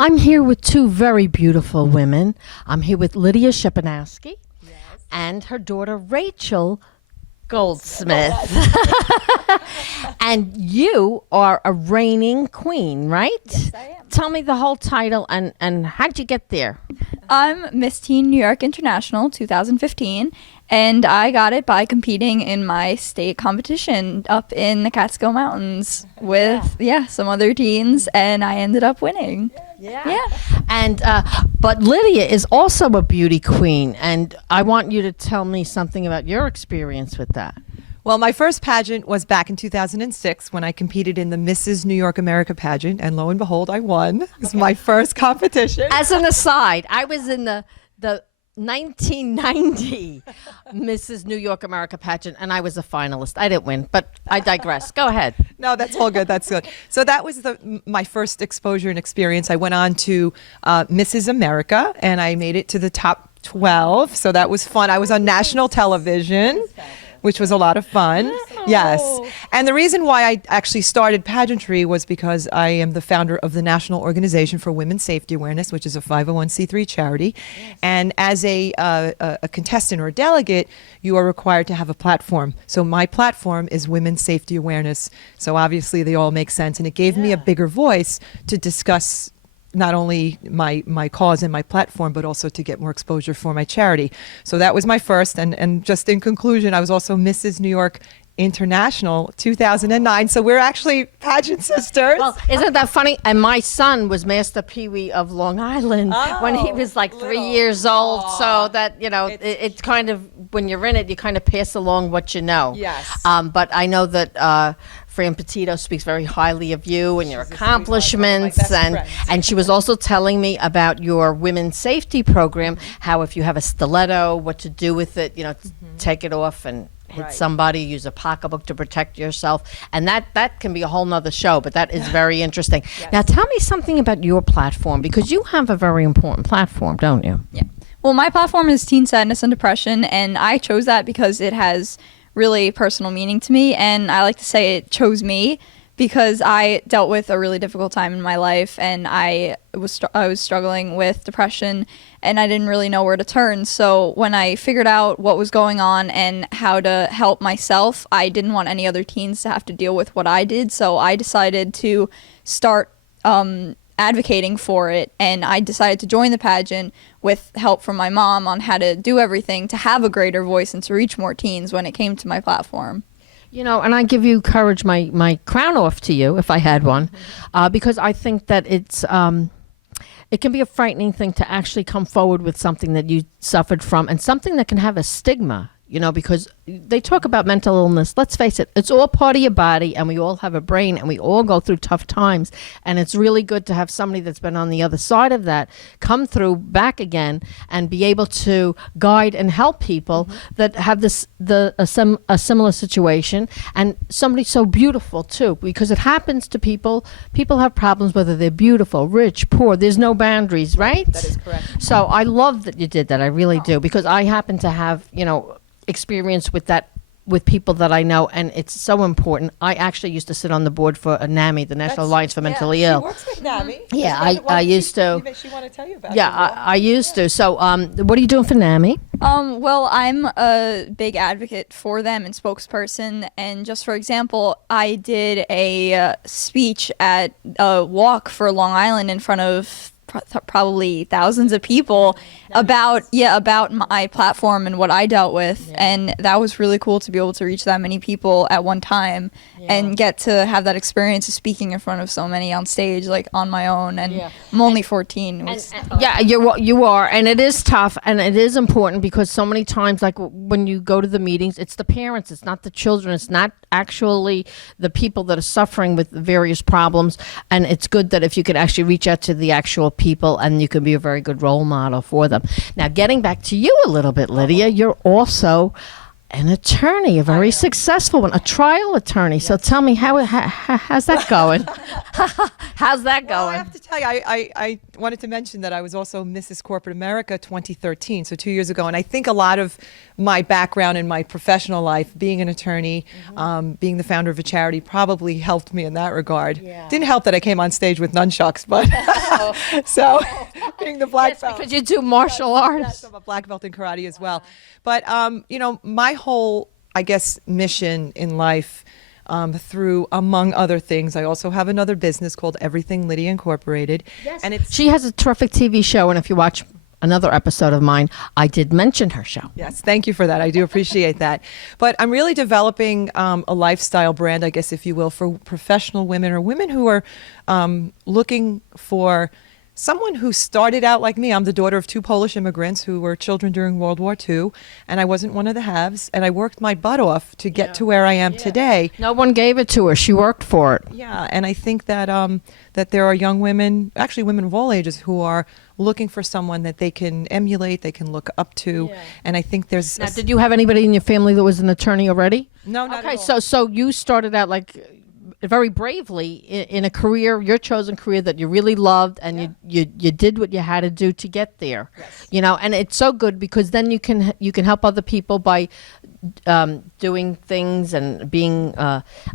I'm here with two very beautiful women. I'm here with Lidia Szcepanowski and her daughter Rachel Goldsmith. And you are a reigning queen, right? Yes, I am. Tell me the whole title and how'd you get there? I'm Miss Teen NY International 2015, and I got it by competing in my state competition up in the Catskill Mountains with some other teens, and I ended up winning. Yeah. And but Lidia is also a beauty queen, and I want you to tell me something about your experience with that. Well, my first pageant was back in 2006 when I competed in the Mrs. New York America pageant, and lo and behold, I won. It was my first competition. As an aside, I was in the 1990 Mrs. New York America pageant, and I was a finalist. I didn't win, but I digress. Go ahead. No, that's all good. That's good. So that was my first exposure and experience. I went on to Mrs. America, and I made it to the top 12. So that was fun. I was on national television, which was a lot of fun. Yes. And the reason why I actually started pageantry was because I am the founder of the National Organization for Women's Safety Awareness, which is a 501c3 charity. And as a contestant or a delegate, you are required to have a platform. So my platform is Women's Safety Awareness. So obviously they all make sense. And it gave me a bigger voice to discuss not only my cause and my platform, but also to get more exposure for my charity. So that was my first. And just in conclusion, I was also Mrs. New York International 2009. So we're actually pageant sisters. Well, isn't that funny? And my son was Master Pee Wee of Long Island when he was like 3 years old. So that, it's kind of, when you're in it, you kind of pass along what you know. Yes. But I know that Fran Petito speaks very highly of you and your accomplishments, and she was also telling me about your women's safety program, how if you have a stiletto, what to do with it, take it off and hit somebody, use a pocketbook to protect yourself, and that can be a whole nother show, but that is very interesting. Now tell me something about your platform, because you have a very important platform, don't you? Yeah. Well, my platform is teen sadness and depression, and I chose that because it has really personal meaning to me, and I like to say it chose me because I dealt with a really difficult time in my life, and I was struggling with depression, and I didn't really know where to turn. So when I figured out what was going on and how to help myself, I didn't want any other teens to have to deal with what I did, so I decided to start advocating for it, and I decided to join the pageant with help from my mom on how to do everything to have a greater voice and to reach more teens when it came to my platform. And I give you courage, my crown off to you, if I had one, because I think that it can be a frightening thing to actually come forward with something that you suffered from, and something that can have a stigma, because they talk about mental illness. Let's face it, it's all part of your body, and we all have a brain, and we all go through tough times. And it's really good to have somebody that's been on the other side of that come through back again and be able to guide and help people that have a similar situation. And somebody so beautiful too, because it happens to people. People have problems whether they're beautiful, rich, poor. There's no boundaries, right? That is correct. So I love that you did that. I really do, because I happen to have, experience with that with people that I know, and it's so important. I actually used to sit on the board for NAMI, the National Alliance for Mentally Ill. She works with NAMI. Yeah, I used to. She want to tell you about it. Yeah, I used to. So what are you doing for NAMI? Well, I'm a big advocate for them and spokesperson, and just for example, I did a speech at a walk for Long Island in front of probably thousands of people about my platform and what I dealt with, and that was really cool to be able to reach that many people at one time and get to have that experience of speaking in front of so many on stage, like on my own. And I'm only 14. Yeah, you are, and it is tough, and it is important, because so many times, like when you go to the meetings, it's the parents, it's not the children, it's not actually the people that are suffering with various problems. And it's good that if you could actually reach out to the actual people, and you can be a very good role model for them. Now, getting back to you a little bit, Lidia, you're also an attorney, a very successful one, a trial attorney. Yes. So tell me, how's that going? How's that going? Well, I have to tell you, I wanted to mention that I was also Mrs. Corporate America 2013, so 2 years ago. And I think a lot of my background in my professional life, being an attorney, being the founder of a charity, probably helped me in that regard. Yeah. Didn't help that I came on stage with nunchucks, but so being the black belt. Because you do martial arts. Yes, I'm a black belt in karate as well. But, my whole, I guess, mission in life through, among other things, I also have another business called Everything Lidia Incorporated. Yes. And she has a terrific TV show, and if you watch another episode of mine, I did mention her show. Yes, thank you for that. I do appreciate that. But I'm really developing a lifestyle brand, I guess, if you will, for professional women or women who are looking for someone who started out like me. I'm the daughter of 2 Polish immigrants who were children during World War II, and I wasn't one of the haves, and I worked my butt off to get to where I am today. No one gave it to her. She worked for it. Yeah, and I think that that there are young women, actually women of all ages, who are looking for someone that they can emulate, they can look up to, and I think there's... Now, did you have anybody in your family that was an attorney already? No, not at all. So you started out like very bravely in a career, your chosen career that you really loved, and you did what you had to do to get there. Yes. And it's so good because then you can help other people by doing things and being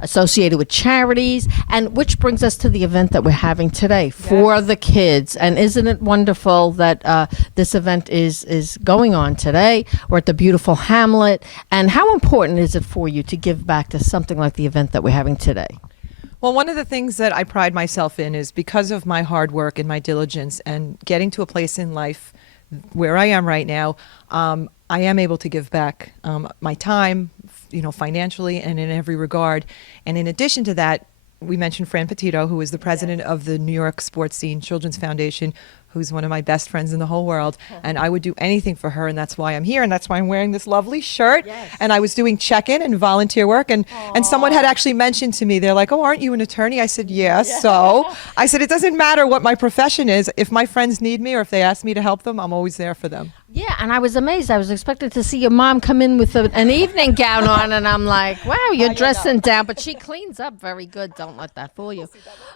associated with charities, and which brings us to the event that we're having today for the kids. And isn't it wonderful that this event is going on today? We're at the beautiful Hamlet. And how important is it for you to give back to something like the event that we're having today? Well, one of the things that I pride myself in is because of my hard work and my diligence and getting to a place in life where I am right now, I am able to give back my time, financially and in every regard. And in addition to that, we mentioned Fran Petito, who is the president of the New York Sportscene Children's Foundation, who's one of my best friends in the whole world. And I would do anything for her, and that's why I'm here, and that's why I'm wearing this lovely shirt. Yes. And I was doing check-in and volunteer work, and someone had actually mentioned to me, they're like, "Oh, aren't you an attorney?" I said, "Yes." Yeah. So I said, it doesn't matter what my profession is. If my friends need me or if they ask me to help them, I'm always there for them. Yeah, and I was amazed. I was expecting to see your mom come in with an evening gown on, and I'm like, wow, you're dressing down. But she cleans up very good. Don't let that fool you.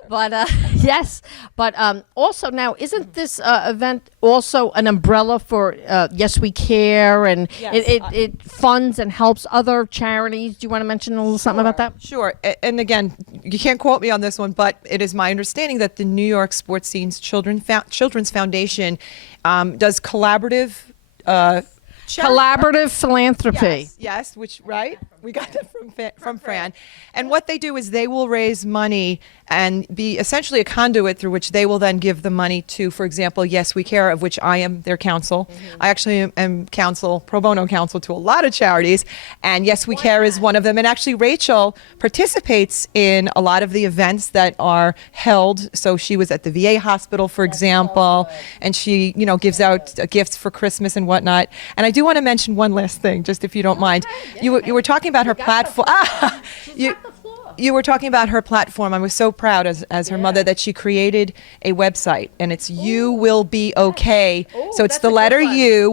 But yes, but also now, isn't this event also an umbrella for Yes We Care, and it funds and helps other charities? Do you want to mention a little something about that? Sure. And again, you can't quote me on this one, but it is my understanding that the New York Sportscene's Children's Foundation does collaborative philanthropy. Yes, which, right? We got that from Fran. And what they do is they will raise money and be essentially a conduit through which they will then give the money to, for example, Yes We Care, of which I am their counsel. I actually am pro bono counsel to a lot of charities, and Yes We Care is one of them. And actually Rachel participates in a lot of the events that are held. So she was at the VA hospital, for example, and she, gives out gifts for Christmas and whatnot. And I do want to mention one last thing, just if you don't mind. You were talking about her platform. You were talking about her platform. I was so proud as her mother that she created a website, and it's You Will Be Okay. So it's the letter U,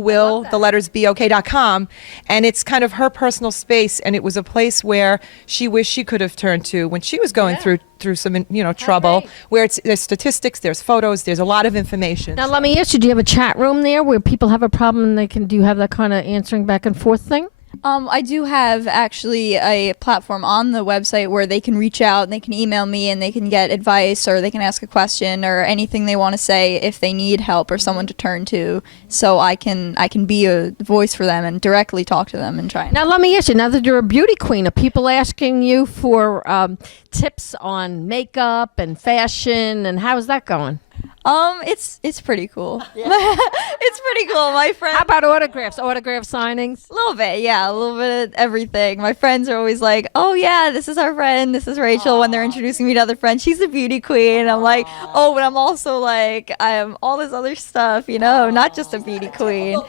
the letters BOK.com, and it's kind of her personal space, and it was a place where she wished she could have turned to when she was going through some trouble, where there's statistics, there's photos, there's a lot of information. Now let me ask you, do you have a chat room there where people have a problem and do you have that kind of answering back and forth thing? I do have actually a platform on the website where they can reach out and they can email me and they can get advice, or they can ask a question or anything they want to say if they need help or someone to turn to, so I can be a voice for them and directly talk to them and try. Now let me ask you, now that you're a beauty queen, are people asking you for tips on makeup and fashion, and how is that going? It's pretty cool. It's pretty cool. My friend. How about autograph signings? A little bit, yeah, a little bit of everything. My friends are always like, "Oh yeah, this is our friend. This is Rachel." When they're introducing me to other friends, she's a beauty queen. And I'm like, oh, but I'm also like, I am all this other stuff, not just a beauty queen.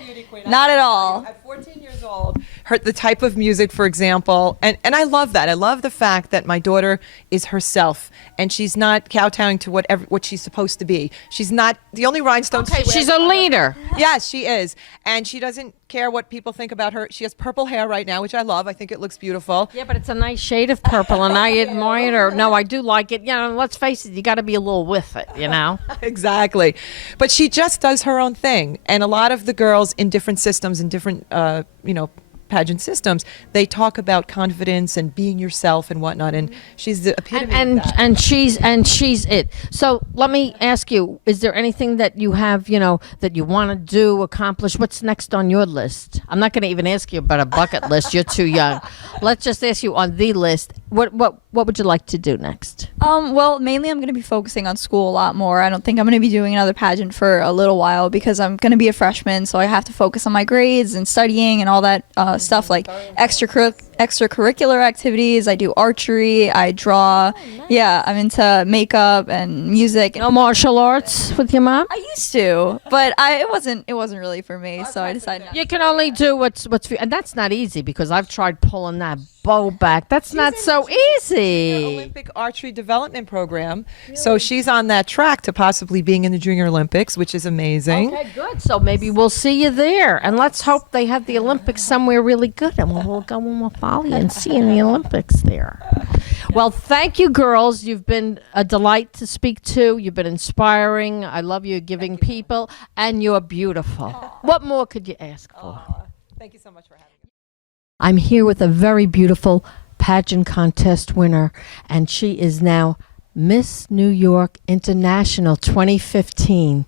Not at all. At 14 years old, the type of music, for example, and I love that. I love the fact that my daughter is herself, and she's not kowtowing to what she's supposed to be. She's not the only rhinestones. Okay, she's a leader. Yes, she is. And she doesn't care what people think about her. She has purple hair right now, which I love. I think it looks beautiful. Yeah, but it's a nice shade of purple, and I admire her. No, I do like it. You know, let's face it, you got to be a little with it, you know? Exactly. But she just does her own thing. And a lot of the girls in different systems, in different, pageant systems, they talk about confidence and being yourself and whatnot. And she's the epitome of that. And she's it. So let me ask you: is there anything that you have, that you want to do, accomplish? What's next on your list? I'm not going to even ask you about a bucket list. You're too young. Let's just ask you on the list. What would you like to do next? Well, mainly I'm going to be focusing on school a lot more. I don't think I'm going to be doing another pageant for a little while because I'm going to be a freshman, so I have to focus on my grades and studying and all that stuff like extracurricular activities. I do archery, I draw. Yeah, I'm into makeup and music. No martial arts with your mom? I used to, but it wasn't really for me, so I decided not. You can only do what's for you, and that's not easy because I've tried pulling that bow back. That's not so easy. Olympic archery development program. So she's on that track to possibly being in the Junior Olympics, which is amazing. Okay, good. So maybe we'll see you there, and let's hope they have the Olympics somewhere really good, and we'll go and we'll follow you and see you in the Olympics there. Well, thank you, girls. You've been a delight to speak to. You've been inspiring. I love you giving people, and you're beautiful. What more could you ask for? Thank you so much for having me. I'm here with a very beautiful pageant contest winner, and she is now Miss New York International 2015,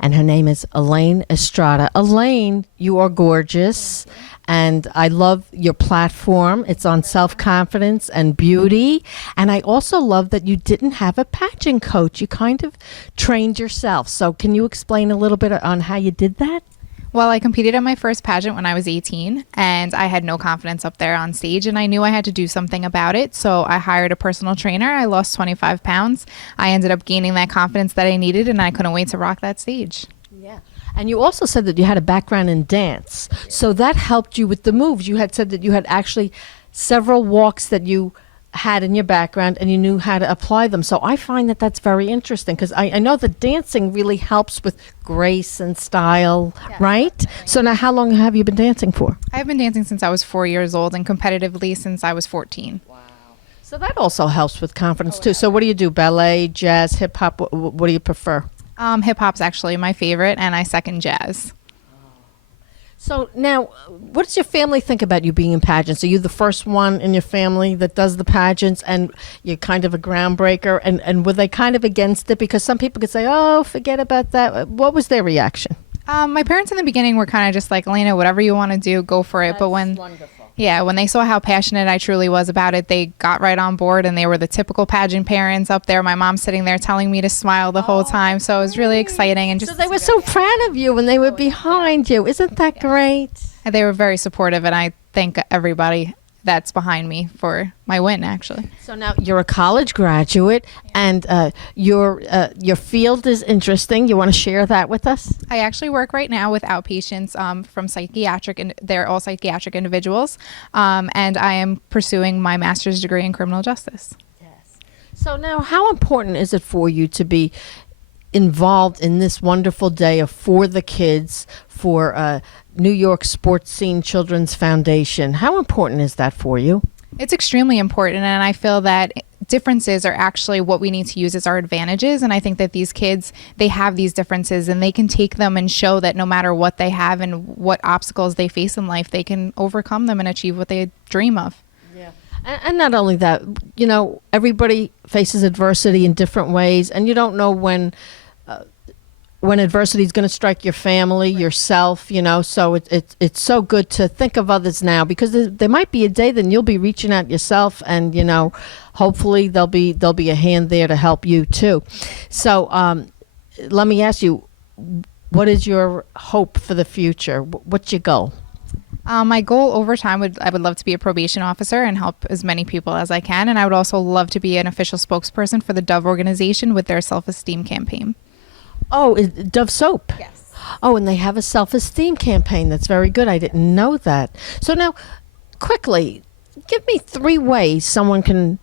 and her name is Elaine Estrada. Elaine, you are gorgeous, and I love your platform. It's on self-confidence and beauty, and I also love that you didn't have a pageant coach. You kind of trained yourself. So can you explain a little bit on how you did that? Well, I competed at my first pageant when I was 18, and I had no confidence up there on stage, and I knew I had to do something about it. So I hired a personal trainer. I lost 25 pounds. I ended up gaining that confidence that I needed, and I couldn't wait to rock that stage. Yeah. And you also said that you had a background in dance. So that helped you with the moves. You had said that you had actually several walks that you had in your background and you knew how to apply them. So I find that that's very interesting because I know that dancing really helps with grace and style, right? Definitely. So now how long have you been dancing for? I've been dancing since I was 4 years old and competitively since I was 14. Wow. So that also helps with confidence too. So what do you do? Ballet, jazz, hip hop? What do you prefer? Hip hop's actually my favorite, and I second jazz. So now, what does your family think about you being in pageants? Are you the first one in your family that does the pageants, and you're kind of a groundbreaker? And were they kind of against it? Because some people could say, oh, forget about that. What was their reaction? My parents in the beginning were kind of just like, Elena, whatever you want to do, go for it. But when they saw how passionate I truly was about it, they got right on board, and they were the typical pageant parents up there. My mom sitting there telling me to smile the whole time. So it was really exciting. And just so they were so proud of you when they were behind you. Isn't that great? And they were very supportive, and I thank everybody that's behind me for my win, actually. So now you're a college graduate, and your field is interesting. You want to share that with us? I actually work right now with outpatients from psychiatric, and they're all psychiatric individuals, and I am pursuing my master's degree in criminal justice. Yes. So now, how important is it for you to be involved in this wonderful day of For the Kids for New York Sportscene Children's Foundation? How important is that for you? It's extremely important, and I feel that differences are actually what we need to use as our advantages. And I think that these kids, they have these differences, and they can take them and show that no matter what they have and what obstacles they face in life, they can overcome them and achieve what they dream of. Yeah. And not only that, everybody faces adversity in different ways, and you don't know when adversity is going to strike your family, yourself, so it's so good to think of others now, because there might be a day then you'll be reaching out yourself, and hopefully there'll be a hand there to help you too. So let me ask you, what is your hope for the future? What's your goal? My goal over time I would love to be a probation officer and help as many people as I can, and I would also love to be an official spokesperson for the Dove organization with their self-esteem campaign. Oh, Dove soap. Yes. Oh, and they have a self-esteem campaign. That's very good. I didn't know that. So now, quickly, give me 3 ways someone can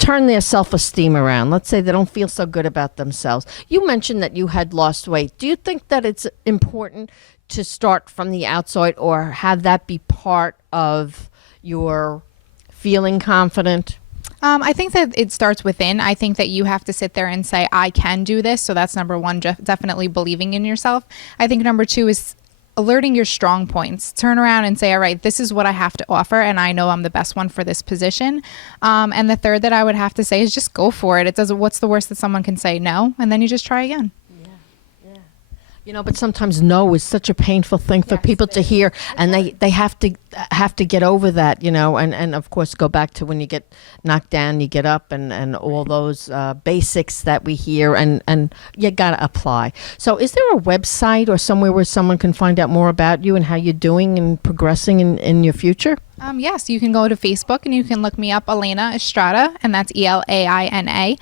turn their self-esteem around. Let's say they don't feel so good about themselves. You mentioned that you had lost weight. Do you think that it's important to start from the outside or have that be part of your feeling confident? I think that it starts within. I think that you have to sit there and say, I can do this. So that's number one, definitely believing in yourself. I think number two is alerting your strong points. Turn around and say, all right, this is what I have to offer, and I know I'm the best one for this position. And the third that I would have to say is just go for it. It doesn't. What's the worst that someone can say? No, and then you just try again. You know, but sometimes no is such a painful thing for people to hear, and they have to get over that, you know, and of course go back to when you get knocked down, you get up, and all those basics that we hear, and you got to apply. So is there a website or somewhere where someone can find out more about you and how you're doing and progressing in your future? Yes, you can go to Facebook and you can look me up, Elaine Estrada, and that's ELAINA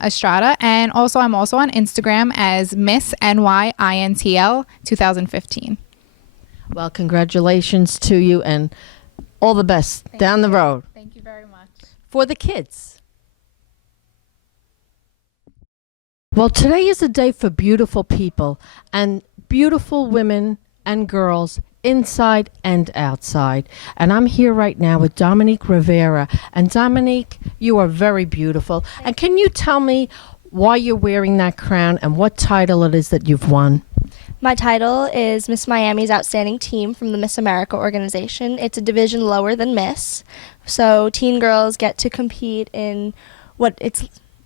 Estrada. And also, I'm also on Instagram as Miss NY INTL 2015. Well, congratulations to you and all the best down the road. Thank you very much. For the kids. Well, today is a day for beautiful people and beautiful women and girls inside and outside. And I'm here right now with Dominique Rivera. And Dominique, you are very beautiful. And can you tell me why you're wearing that crown and what title it is that you've won? My title is Miss Miami's Outstanding Team from the Miss America organization. It's a division lower than Miss. So teen girls get to compete in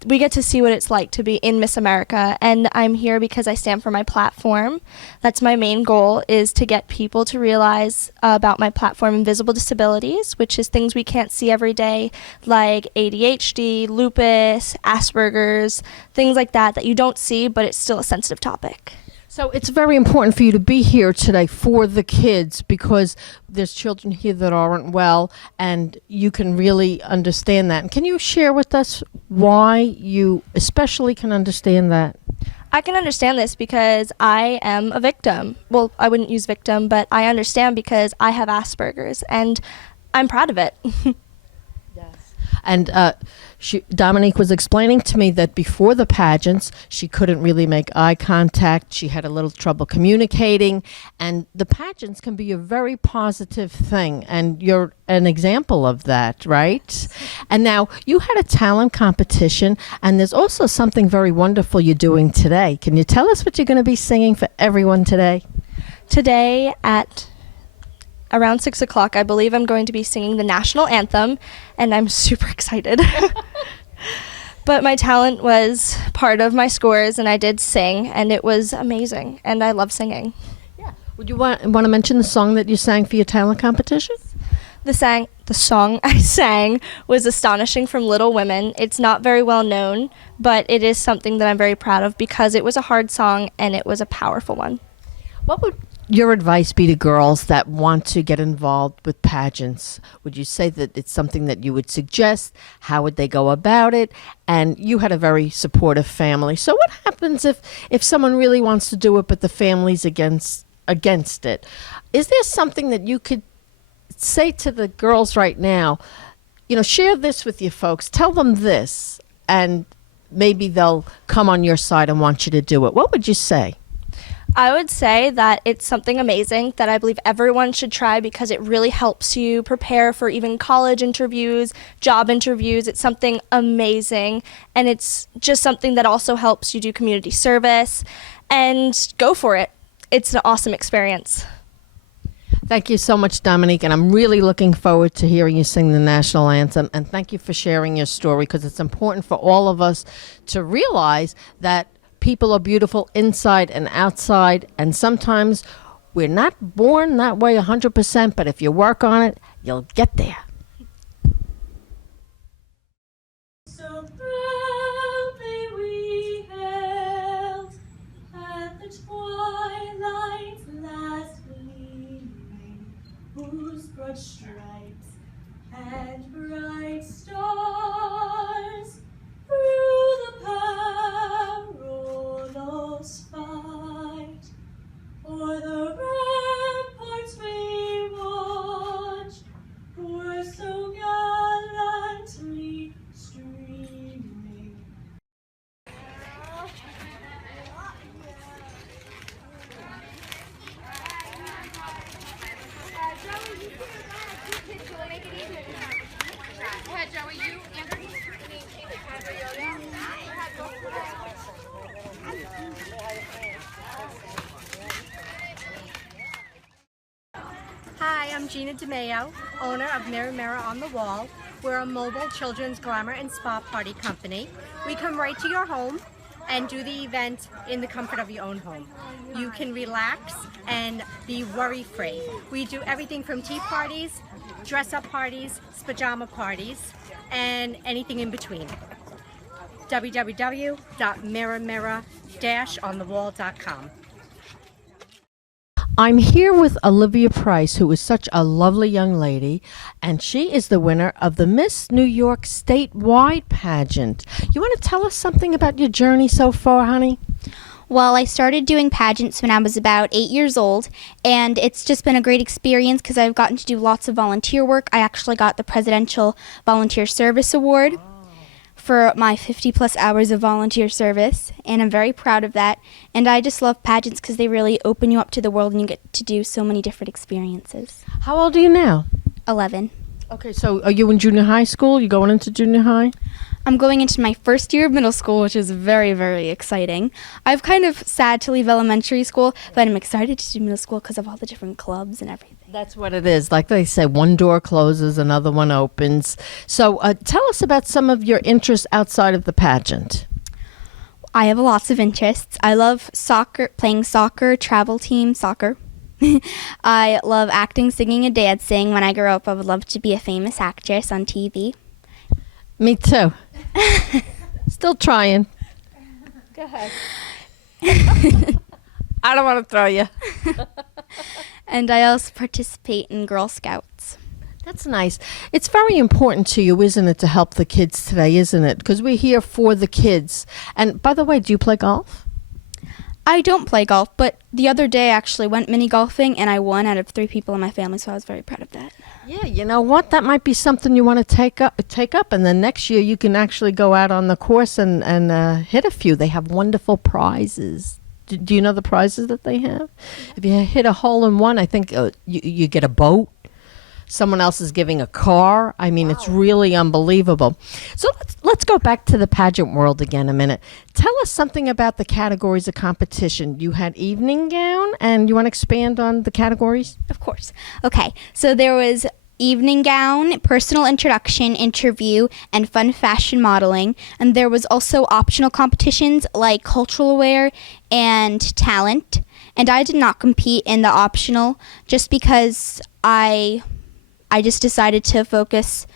we get to see what it's like to be in Miss America, and I'm here because I stand for my platform. That's my main goal, is to get people to realize about my platform, invisible disabilities, which is things we can't see every day, like ADHD, lupus, Asperger's, things like that you don't see, but it's still a sensitive topic. So it's very important for you to be here today for the kids, because there's children here that aren't well, and you can really understand that. And can you share with us why you especially can understand that? I can understand this because I am a victim. Well, I wouldn't use victim, but I understand because I have Asperger's, and I'm proud of it. And Dominique was explaining to me that before the pageants, she couldn't really make eye contact. She had a little trouble communicating. And the pageants can be a very positive thing. And you're an example of that, right? And now you had a talent competition. And there's also something very wonderful you're doing today. Can you tell us what you're going to be singing for everyone today? Today at around 6 o'clock, I believe I'm going to be singing the national anthem, and I'm super excited. But my talent was part of my scores, and I did sing, and it was amazing, and I love singing. Yeah. Would you want to mention the song that you sang for your talent competition? The song I sang was Astonishing from Little Women. It's not very well known, but it is something that I'm very proud of because it was a hard song, and it was a powerful one. What would your advice be to girls that want to get involved with pageants? Would you say that it's something that you would suggest? How would they go about it? And you had a very supportive family. So what happens if someone really wants to do it, but the family's against it? Is there something that you could say to the girls right now? You know, share this with your folks. Tell them this, and maybe they'll come on your side and want you to do it. What would you say? I would say that it's something amazing that I believe everyone should try because it really helps you prepare for even college interviews, job interviews. It's something amazing, and it's just something that also helps you do community service, and go for it. It's an awesome experience. Thank you so much, Dominique, and I'm really looking forward to hearing you sing the national anthem, and thank you for sharing your story, because it's important for all of us to realize that people are beautiful inside and outside, and sometimes we're not born that way 100%, but if you work on it, you'll get there. So proudly we hailed at the twilight's last gleaming, whose broad stripes and bright stars through the perilous fight o'er the ramparts we watched were so gallantly streaming. I'm Gina DeMayo, owner of Mirror Mirror on the Wall. We're a mobile children's glamour and spa party company. We come right to your home and do the event in the comfort of your own home. You can relax and be worry-free. We do everything from tea parties, dress-up parties, pajama parties, and anything in between. www.mirrormirror-onthewall.com. I'm here with Olivia Price, who is such a lovely young lady, and she is the winner of the Miss New York Statewide Pageant. You want to tell us something about your journey so far, honey? Well, I started doing pageants when I was about 8 years old, and it's just been a great experience because I've gotten to do lots of volunteer work. I actually got the Presidential Volunteer Service Award for my 50-plus hours of volunteer service, and I'm very proud of that. And I just love pageants because they really open you up to the world, and you get to do so many different experiences. How old are you now? 11. Okay, so are you in junior high school? You going into junior high? I'm going into my first year of middle school, which is very, very exciting. I'm kind of sad to leave elementary school, but I'm excited to do middle school because of all the different clubs and everything. That's what it is. Like they say, one door closes, another one opens. So tell us about some of your interests outside of the pageant. I have lots of interests. I love soccer, playing soccer, travel team, soccer. I love acting, singing, and dancing. When I grow up, I would love to be a famous actress on TV. Me too. Still trying. Go ahead. I don't want to throw you. And I also participate in Girl Scouts. That's nice. It's very important to you, isn't it, to help the kids today, isn't it? Because we're here for the kids. And by the way, do you play golf? I don't play golf, but the other day I actually went mini golfing and I won out of 3 people in my family, so I was very proud of that. Yeah, you know what? That might be something you want to take up, and then next year you can actually go out on the course and hit a few. They have wonderful prizes. Do you know the prizes that they have? If you hit a hole in one, I think you get a boat. Someone else is giving a car. I mean, It's really unbelievable. So let's go back to the pageant world again a minute. Tell us something about the categories of competition. You had evening gown, and you want to expand on the categories? Of course. Okay, so there was evening gown, personal introduction, interview, and fun fashion modeling. And there was also optional competitions like cultural wear and talent. And I did not compete in the optional just because I just decided to focus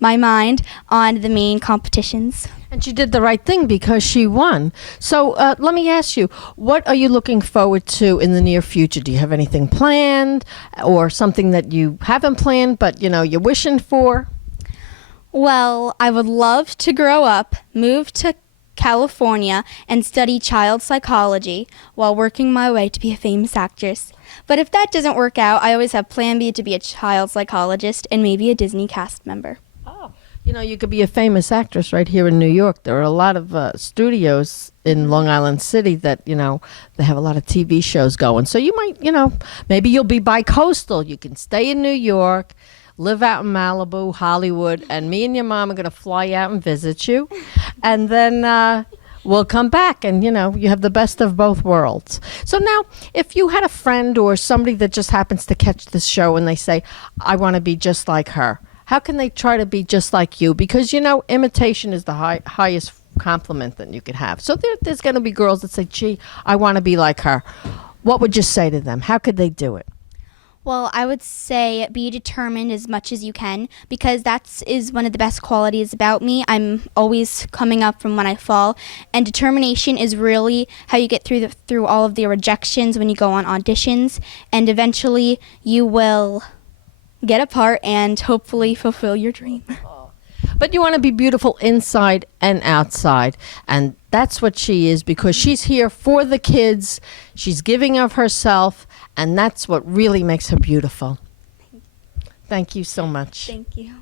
my mind on the main competitions. And she did the right thing because she won. So let me ask you, what are you looking forward to in the near future? Do you have anything planned or something that you haven't planned but, you're wishing for? Well, I would love to grow up, move to California, and study child psychology while working my way to be a famous actress. But if that doesn't work out, I always have plan B to be a child psychologist and maybe a Disney cast member. Oh, you could be a famous actress right here in New York. There are a lot of studios in Long Island City that, they have a lot of TV shows going. So you might, maybe you'll be bi-coastal. You can stay in New York, live out in Malibu, Hollywood, and me and your mom are going to fly out and visit you. And then we'll come back and, you have the best of both worlds. So now, if you had a friend or somebody that just happens to catch this show and they say, I want to be just like her, how can they try to be just like you? Because, imitation is the highest compliment that you could have. So there's going to be girls that say, gee, I want to be like her. What would you say to them? How could they do it? Well, I would say be determined as much as you can because that is one of the best qualities about me. I'm always coming up from when I fall, and determination is really how you get through all of the rejections when you go on auditions, and eventually you will get a part and hopefully fulfill your dream. But you want to be beautiful inside and outside. And that's what she is because she's here for the kids. She's giving of herself. And that's what really makes her beautiful. Thank you so much. Thank you.